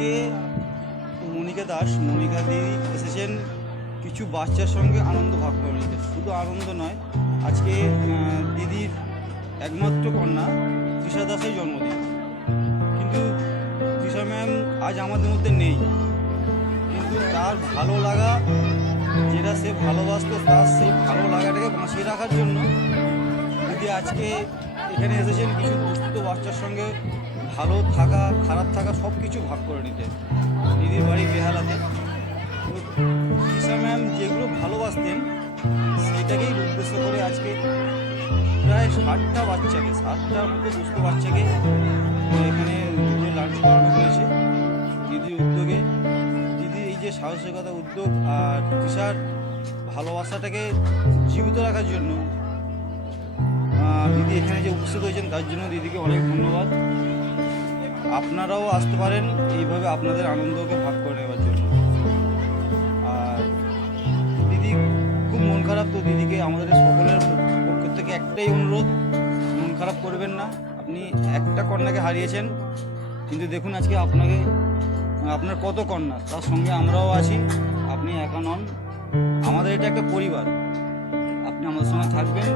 আজকে মনিকা দাস, মনিকা দিদি এসেছেন কিছু বাচ্চার সঙ্গে আনন্দ ভাগ করে নিতে। শুধু আনন্দ নয়, আজকে দিদির একমাত্র কন্যা তৃষা দাসের জন্মদিন। কিন্তু তৃষা ম্যাম আজ আমাদের মধ্যে নেই। কিন্তু তার ভালো লাগা, যেটা সে ভালোবাসতো, তার সেই ভালো লাগাটাকে বাঁচিয়ে রাখার জন্য দিদি আজকে এখানে এসেছেন কিছু দুস্থ বাচ্চার সঙ্গে ভালো থাকা, খারাপ থাকা সব কিছু ভাগ করে নিতে। দিদির বাড়ি বেহালাতে। তৃষা ম্যাম যেগুলো ভালোবাসতেন সেটাকেই উদ্দেশ্য করে আজকে প্রায় ষাটটা বাচ্চাকে ষাটটার মতো দুস্থ বাচ্চাকে এখানে দুপুরে লাঞ্চ করানো হয়েছে। দিদির উদ্যোগে। দিদির এই যে সাহসিকতা উদ্যোগ আর তৃষার ভালোবাসাটাকে জীবিত রাখার জন্য দিদি এখানে যে উপস্থিত হয়েছেন, তার জন্য দিদিকে অনেক ধন্যবাদ। আপনারাও আসতে পারেন, এইভাবে আপনাদের আনন্দকে ভাগ করে নেওয়ার জন্য। আর দিদি খুব মন খারাপ, তো দিদিকে আমাদের সকলের পক্ষ থেকে একটাই অনুরোধ, মন খারাপ করবেন না। আপনি একটা কন্যাকে হারিয়েছেন, কিন্তু দেখুন আজকে আপনাকে, আপনার কত কন্যা, তার সঙ্গে আমরাও আছি, আপনি একা নন। আমাদের এটা একটা পরিবার, আপনি আমাদের সঙ্গে থাকবেন।